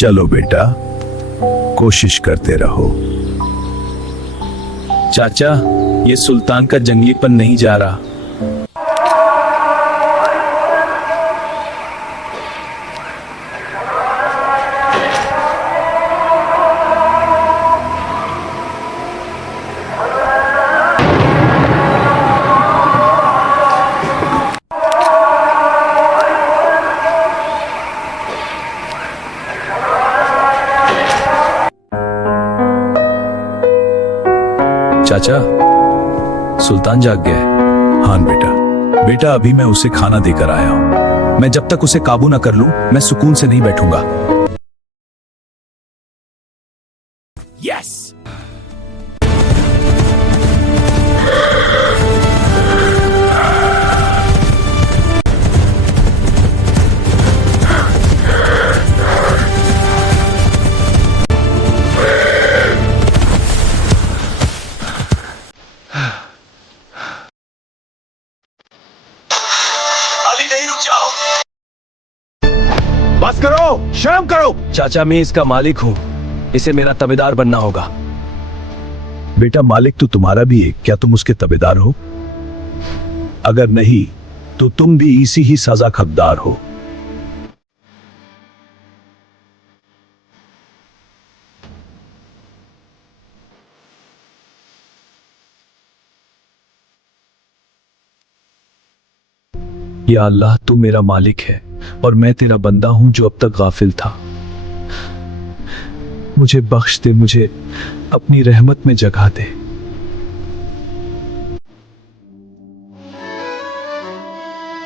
चलो बेटा, कोशिश करते रहो। चाचा, ये सुल्तान का जंगलीपन नहीं जा रहा। चाचा, सुल्तान जाग गया है। हाँ बेटा, बेटा अभी मैं उसे खाना देकर आया हूँ। मैं जब तक उसे काबू ना कर लूं, मैं सुकून से नहीं बैठूंगा। यस। बस करो, शर्म करो। चाचा, मैं इसका मालिक हूँ, इसे मेरा तबेदार बनना होगा। बेटा, मालिक तो तुम्हारा भी है, क्या तुम उसके तबेदार हो? अगर नहीं तो तुम भी इसी ही सजा का हकदार हो। या अल्लाह, तू मेरा मालिक है और मैं तेरा बंदा हूं जो अब तक गाफिल था। मुझे बख्श दे, मुझे अपनी रहमत में जगह दे।